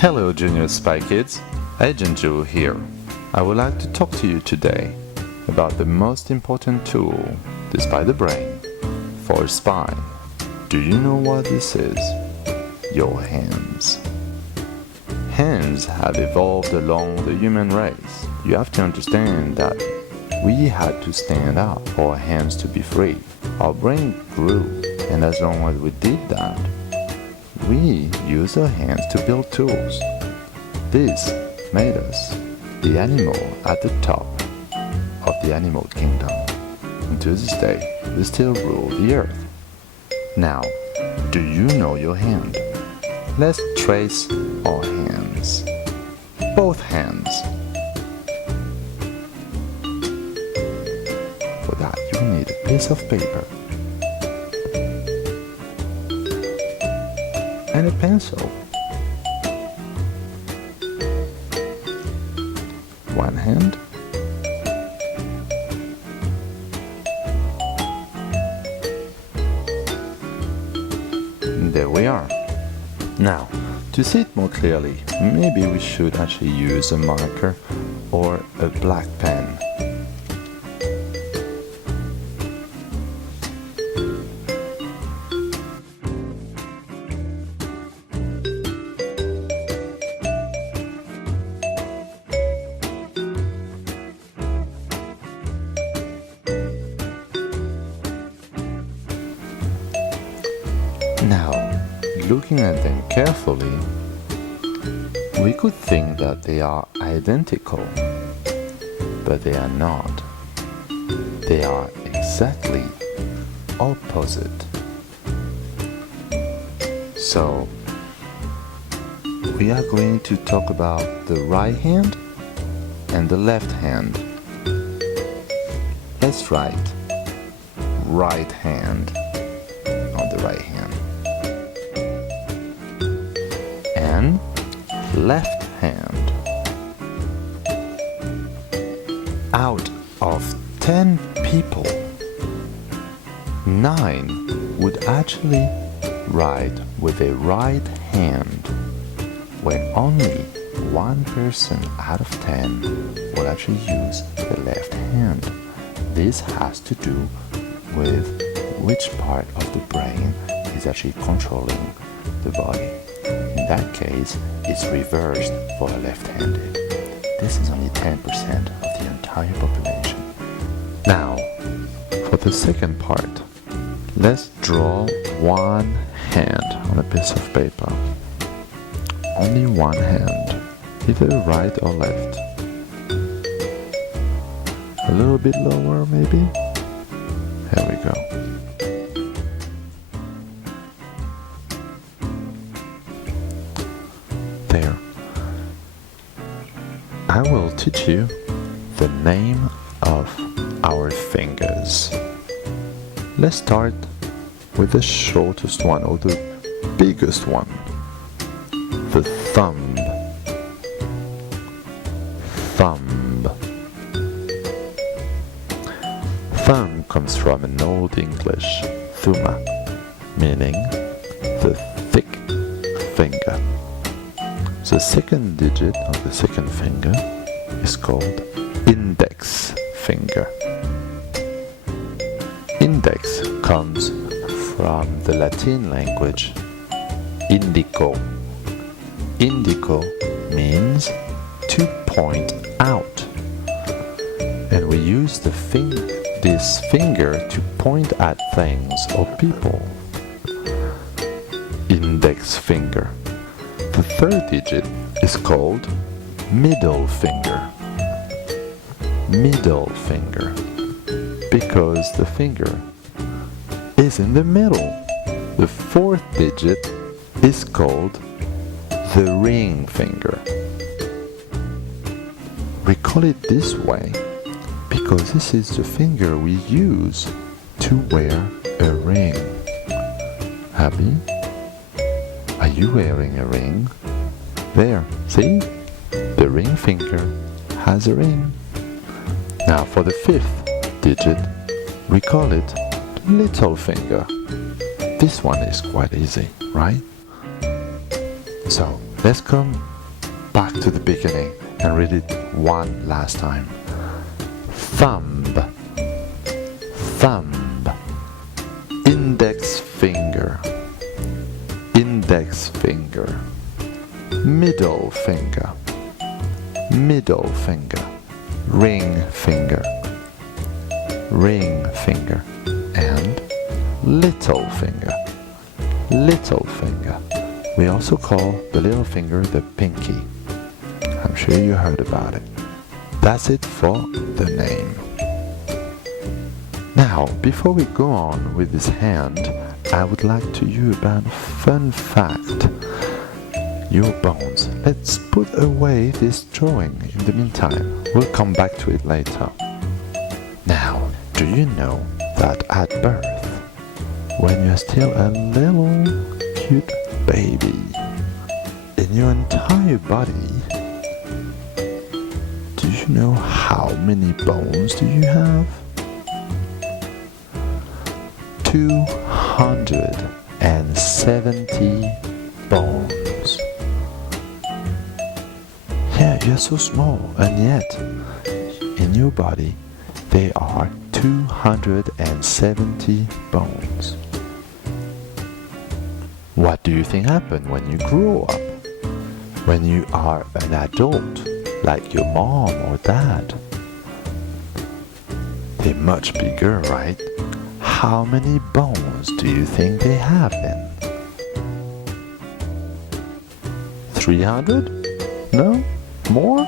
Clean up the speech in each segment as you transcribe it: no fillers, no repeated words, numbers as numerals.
Hello Junior Spy Kids, Agent Jules here. I would like to talk to you today about the most important tool, the spider brain, for a spy. Do you know what this is? Your hands. Hands have evolved along the human race. You have to understand that we had to stand up for our hands to be free. Our brain grew, and as long as we did that, we used our hands to build tools. This made us the animal at the top of the animal kingdom. And to this day, we still rule the earth. Now, do you know your hand? Let's trace our hands. Both hands. For that, you need a piece of paper and a pencil. One hand. There we are. Now, to see it more clearly, maybe we should actually use a marker or a black pen. Now, looking at them carefully, we could think that they are identical, but they are not. They are exactly opposite. So, we are going to talk about the right hand and the left hand. Let's write right hand on the right hand. And left hand. Out of 10 people, 9 would actually write with a right hand, when only 1 person out of 10 will actually use the left hand. This has to do with which part of the brain is actually controlling the body. In that case, it's reversed for a left-handed. This is only 10% of the entire population. Now, for the second part, let's draw one hand on a piece of paper. Only one hand, either right or left. A little bit lower, maybe? Here we go. There. I will teach you the name of our fingers. Let's start with the shortest one or the biggest one, the thumb. Thumb. Thumb comes from an Old English thuma, meaning the thick finger. The second digit of the second finger is called index finger. Index comes from the Latin language indico. Indico means to point out, and we use this finger to point at things or people. Index finger. The third digit is called middle finger. Middle finger, because the finger is in the middle. The fourth digit is called the ring finger. We call it this way because this is the finger we use to wear a ring. Happy? Are you wearing a ring? There, see? The ring finger has a ring. Now for the fifth digit, we call it little finger. This one is quite easy, right? So let's come back to the beginning and read it one last time. Thumb, thumb, index finger, index finger, middle finger, middle finger, ring finger, ring finger, and little finger, little finger. We also call the little finger the pinky. I'm sure you heard about it. That's it for the name. Now, before we go on with this hand, I would like to tell you about a fun fact. Your bones. Let's put away this drawing in the meantime. We'll come back to it later. Now, do you know that at birth, when you're still a little cute baby, in your entire body, do you know how many bones do you have? 270 bones. Yeah, you're so small, and yet, in your body, there are 270 bones. What do you think happens when you grow up? When you are an adult, like your mom or dad? They're much bigger, right? How many bones do you think they have then? 300? No? More?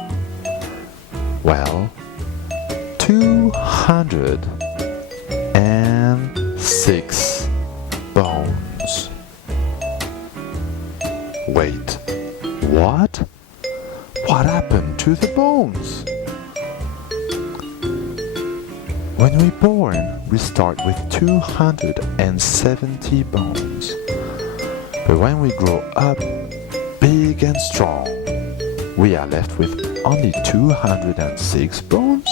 Well, 206 bones. Wait, what? What happened to the bones? When we're born, we start with 270 bones. But when we grow up big and strong, we are left with only 206 bones?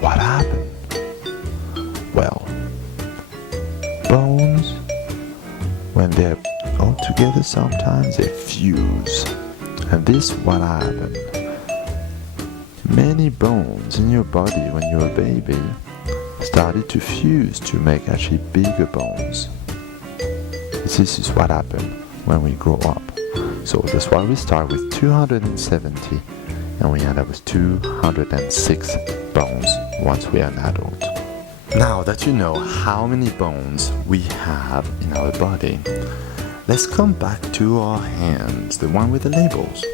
What happened? Well, bones, when they're all together, sometimes they fuse. And this is what happened. Many bones in your body when you're a baby started to fuse to make actually bigger bones. This is what happened when we grow up. So that's why we start with 270 and we end up with 206 bones once we are an adult. Now that you know how many bones we have in our body, let's come back to our hands, the one with the labels.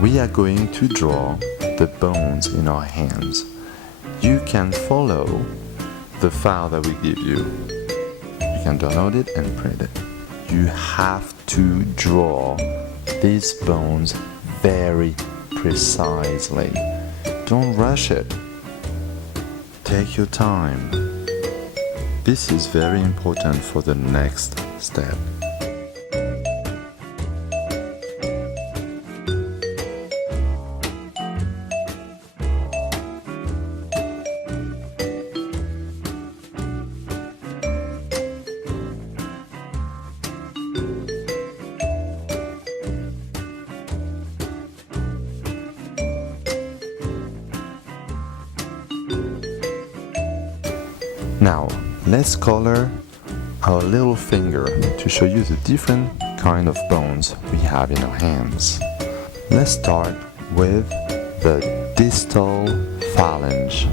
We are going to draw the bones in our hands. You can follow the file that we give you. You can download it and print it. You have to draw these bones very precisely. Don't rush it. Take your time. This is very important for the next step. Now, let's color our little finger to show you the different kind of bones we have in our hands. Let's start with the distal phalange.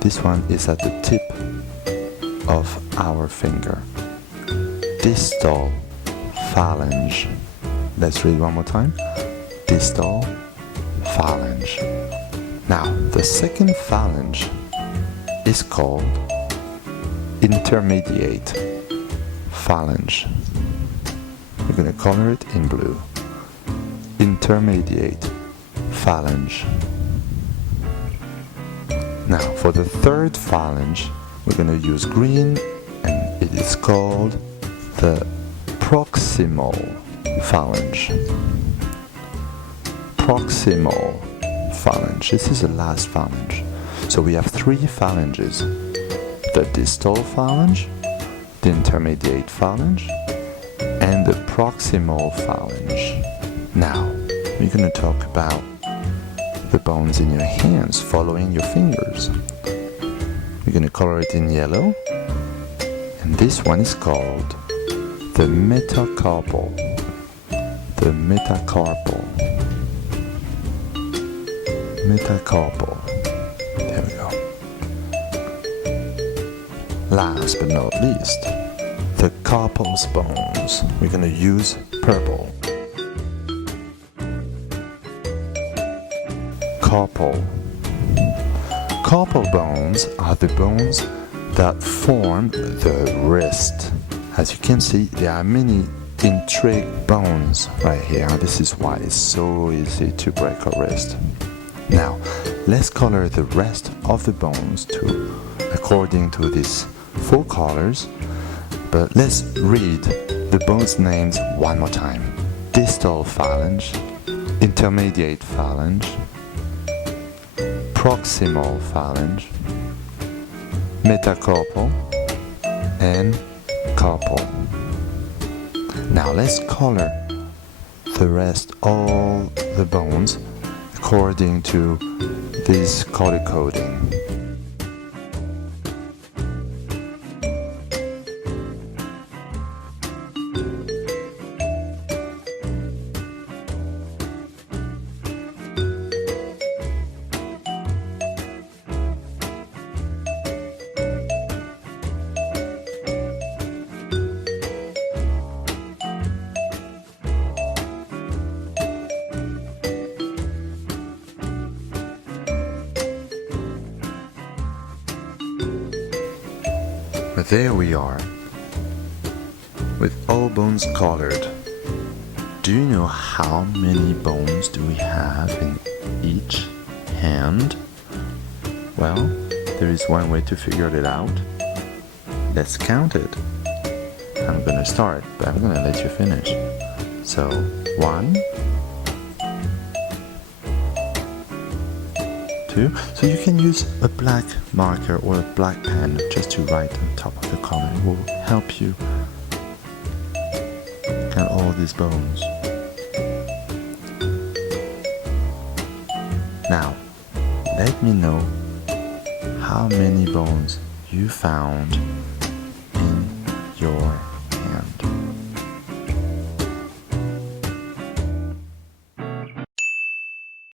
This one is at the tip of our finger. Distal phalange. Let's read one more time. Distal phalange. Now, the second phalange is called intermediate phalange. We're going to color it in blue. Intermediate phalange. Now for the third phalange, we're going to use green, and it is called the proximal phalange. Proximal phalange. This is the last phalange. So we have three phalanges: the distal phalange, the intermediate phalange, and the proximal phalange. Now, we're going to talk about the bones in your hands following your fingers. We're going to color it in yellow, and this one is called the metacarpal. The metacarpal. Metacarpal. There we go. Last but not least, the carpal bones. We're going to use purple. Carpal. Carpal bones are the bones that form the wrist. As you can see, there are many intricate bones right here. This is why it's so easy to break a wrist. Now, let's color the rest of the bones too, according to these 4 colors. But let's read the bones names one more time. Distal phalange, intermediate phalange, proximal phalange, metacarpal, and carpal. Now let's color the rest, all the bones, according to this color coding. But there we are, with all bones colored. Do you know how many bones do we have in each hand? Well, there is one way to figure it out. Let's count it. I'm gonna start, but I'm gonna let you finish. So, 1, 2. So you can use a black marker or a black pen just to write on top of the color. It will help you count all these bones. Now, let me know how many bones you found